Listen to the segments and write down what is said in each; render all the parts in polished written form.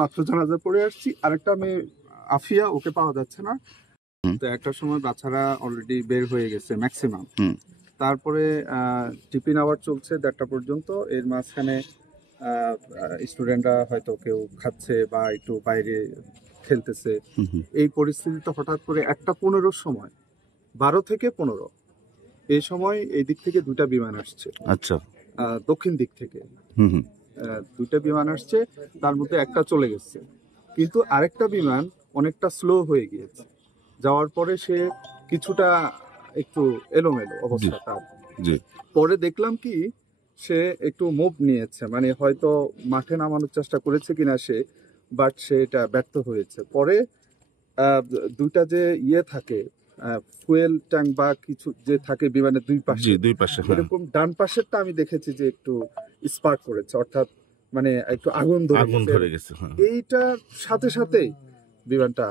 মাত্র জানাজা পড়ে আসছি। আরেকটা মেয়ে আফিয়া, ওকে পাওয়া যাচ্ছে না। তো একটা সময় বাচ্চারা অলরেডি বের হয়ে গেছে ম্যাক্সিমাম। তারপরে টিফিন আওয়ার চলছে 1:30 পর্যন্ত। এর মাঝখানে স্টুডেন্টরা হয়তো কেউ খাচ্ছে বা একটু বাইরে খেলতেছে। এই পরিস্থিতিতে হঠাৎ করে 1:15 সময়, 12 থেকে 15 এই সময় এই দিক থেকে 2টা বিমান আসছে। আচ্ছা, দক্ষিণ দিক থেকে 2টা বিমান আসছে, তার মধ্যে একটা চলে গেছে, কিন্তু আরেকটা বিমান অনেকটা স্লো হয়ে গিয়েছে। যাওয়ার পরে সে কিছুটা একটু এলোমেলো অবস্থাটা। পরে দেখলাম কি, সে একটু মুভ নিয়েছে, মানে হয়তো মাঠে নামানোর চেষ্টা করেছে কিনা সে, বাট সে এটা ব্যর্থ হয়েছে। পরে দুইটা যে ইয়ে থাকে, ফুয়েল ট্যাঙ্ক বা কিছু যে থাকে বিমানের দুই পাশে, এরকম ডান পাশেরটা আমি দেখেছি যে একটু স্পার্ক করেছে, অর্থাৎ মানে একটু আগুন ধরে গেছে। এইটার সাথে সাথেই বিমানটা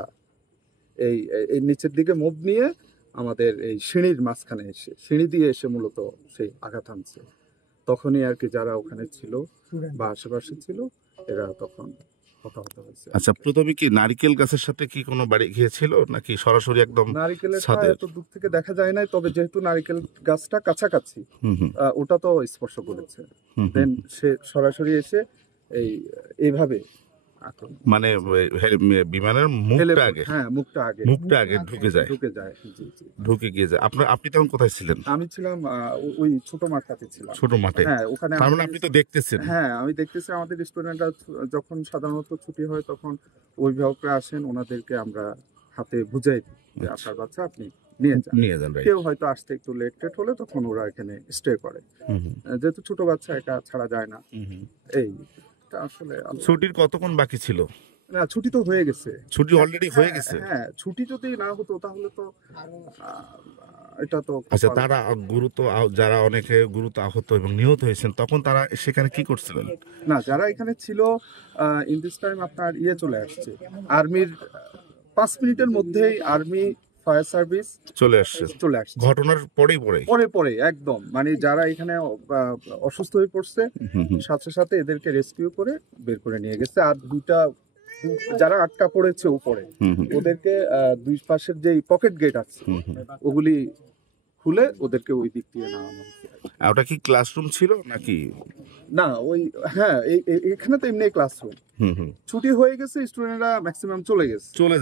এই নিচের দিকে মুভ নিয়ে আমাদের এই সিঁড়ির মাঝখানে এসে, সিঁড়ি দিয়ে এসে মূলত সেই আঘাত হানছে। তখনই আর কি যারা ওখানে ছিল বা আশেপাশে ছিল, এরা তখন হতাহত হয়েছে। আচ্ছা, প্রথমে কি নারকেল গাছের সাথে কি কোনো বাড়ি গিয়েছিল নাকি সরাসরি একদম? নারকেলের এত দূর থেকে দেখা যায় নাই, তবে যেহেতু নারকেল গাছটা কাছাকাছি, ওটা তো স্পর্শ করেছে। দেন সে সরাসরি এসে এইভাবে মানে বিমানের মুখটা আগে ঢুকে গিয়ে যায়। আপনি তখন কোথায় ছিলেন? আমি ছিলাম ওই ছোট মাঠটাতে ছিলাম। ছোট মাঠে? হ্যাঁ, ওখানে। তার মানে আপনি তো দেখতেছেন? হ্যাঁ, আমি দেখতেছি। আমাদের স্টুডেন্টরা যখন সাধারণত ছুটি হয় তখন অভিভাবকরা আসেন, ওনাদেরকে আমরা হাতে বুঝাই দিই যে আপনার বাচ্চা আপনি নিয়ে যান। কেউ হয়তো আসতে একটু লেট হলে তখন ওরা এখানে স্টে করে, যেহেতু ছোট বাচ্চা একা ছাড়া যায় না। এই আসলে ছুটির কতক্ষণ বাকি ছিল? না, ছুটি তো হয়ে গেছে। ছুটি অলরেডি হয়ে গেছে? হ্যাঁ, ছুটি যদি না হতো তাহলে তো এটা তো। আচ্ছা, তারা যারা অনেকে গুরুতর আহত এবং নিহত হয়েছেন, তখন তারা সেখানে কি করছিলেন? না, যারা এখানে ছিল ইন দিস টাইম আপনার চলে আসছে আর্মির। 5 মিনিটের মধ্যেই আর্মি, ফায়ার সার্ভিস চলে আসছে। ঘটনার পরে একদম, মানে যারা এখানে অসুস্থ হয়ে পড়ছে, সাথে সাথে এদেরকে রেস্কিউ করে বের করে নিয়ে গেছে। আর যারা আটকা পড়েছে উপরে, ওদেরকে দুই পাশের যে পকেট গেট আছে ওগুলি খুলে ওদেরকে ওই দিক দিয়ে নামানো হয়েছে। ওটা কি ক্লাসরুম ছিল নাকি? না, ওই হ্যাঁ, এখানে তো এমনি ক্লাসরুম। ছুটি হয়ে গেছে, স্টুডেন্টরা ম্যাক্সিমাম চলে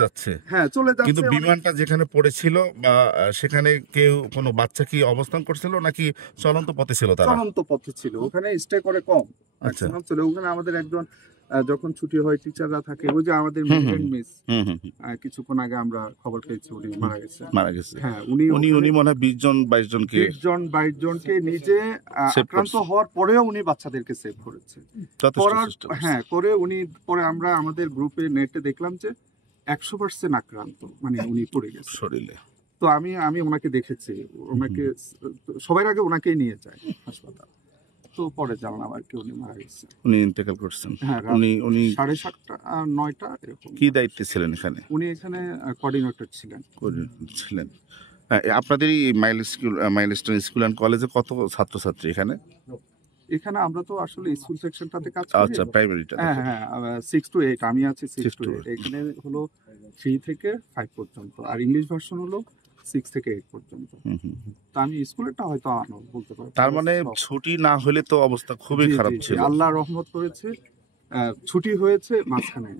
যাচ্ছে। হ্যাঁ, চলে যাচ্ছে। কিন্তু বিমানটা যেখানে পড়েছিল বা সেখানে কেউ কোনো বাচ্চা কি অবস্থান করছিল নাকি চলন্ত পথে ছিল? তারা চলন্ত পথে ছিল, ওখানে স্টে করে কম। ম্যাক্সিমাম ছিল ওখানে। আমাদের একজন যখন ছুটি হয় টিচাররা থাকে, ওই যে আমাদের মিস কিছুক্ষণ আগে আমরা খবর পেয়েছি উনি মারা গেছে। হ্যাঁ, উনি মনে হয় 20-22 জনকে নিজে আক্রান্ত হওয়ার পরেও উনি বাচ্চাদেরকে সেভ করেছে। হ্যাঁ, পরে আমরা আমাদের গ্রুপে নেটে দেখলাম যে 100% আক্রান্ত, মানে উনি পড়ে গেছে শরীরে। তো আমি ওনাকে দেখেছি, ওনাকে সবার আগে ওনাকেই নিয়ে যায় হাসপাতাল। তো পরে জানলাম আর কি উনি মারা গেছে। উনি ইন্তেকাল করছেন। হ্যাঁ, উনি 7:30 9টা এরকম। কি দায়িত্বে ছিলেন এখানে? উনি এখানে কোঅর্ডিনেটর ছিলেন। আপনাদের এই মাইলস্টোন স্কুল অ্যান্ড কলেজে কত ছাত্রছাত্রী এখানে? এখানে আমরা তো আসলে স্কুল সেকশনটাতে কাজ করি। আচ্ছা, প্রাইমারিটা। হ্যাঁ, 6 to 8 আমি আছি। 6 to 8 এখানে হলো 3 থেকে 5 পর্যন্ত, আর ইংলিশ ভার্সন হলো 6 থেকে 8 পর্যন্ত। তো আমি স্কুলেরটা হয়তো বলতে পারি। তার মানে ছুটি না হলে তো অবস্থা খুবই খারাপ ছিল। আল্লাহ রহমত করেছে, ছুটি হয়েছে মাঝখানে।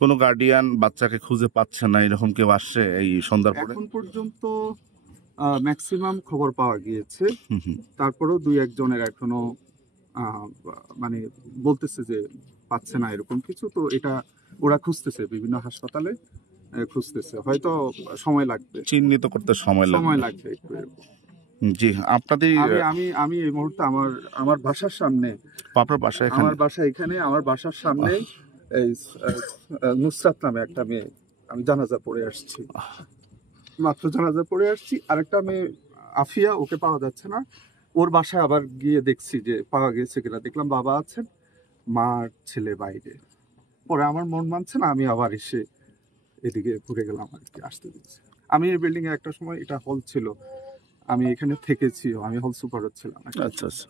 কোনো গার্ডিয়ান বাচ্চাকে খুঁজে পাচ্ছে না, এরকম কেউ আসছে এই সন্ধ্যার পরে? এখন পর্যন্ত ম্যাক্সিমাম খবর পাওয়া গিয়েছে, তারপরেও 2-1 জনের এখনো মানে বলতেছে যে পাচ্ছে না এরকম কিছু। তো এটা ওরা খুঁজতেছে, বিভিন্ন হাসপাতালে খুঁজতেছে, হয়তো সময় লাগবে, চিহ্নিত করতে সময় লাগবে একটু এরকম। জি, আপনাদের আমি এই মুহূর্তে আমার বাসার সামনে, আপনার বাসা এখানে? আমার বাসা এখানে, আমার বাসার সামনে এই নুসরাত নামে একটা মেয়ে, আমি জানাজা পড়ে আসছি, মাত্র জানাজা পড়ে আসছি। আরেকটা মেয়ে আফিয়া, ওকে পাওয়া যাচ্ছে না। ওর বাসায় আবার গিয়ে দেখছি যে পাওয়া গেছে কিনা, দেখলাম বাবা আছেন, মার ছেলে বাইরে। পরে আমার মন মানছে না, আমি আবার এসে এদিকে ঘুরে গেলাম আর কি, আসতে দিচ্ছি। আমি এই বিল্ডিং এ একটা সময় এটা হল ছিল, আমি এখানে থেকেছি, আমি হল সুপার ছিলাম। আচ্ছা আচ্ছা।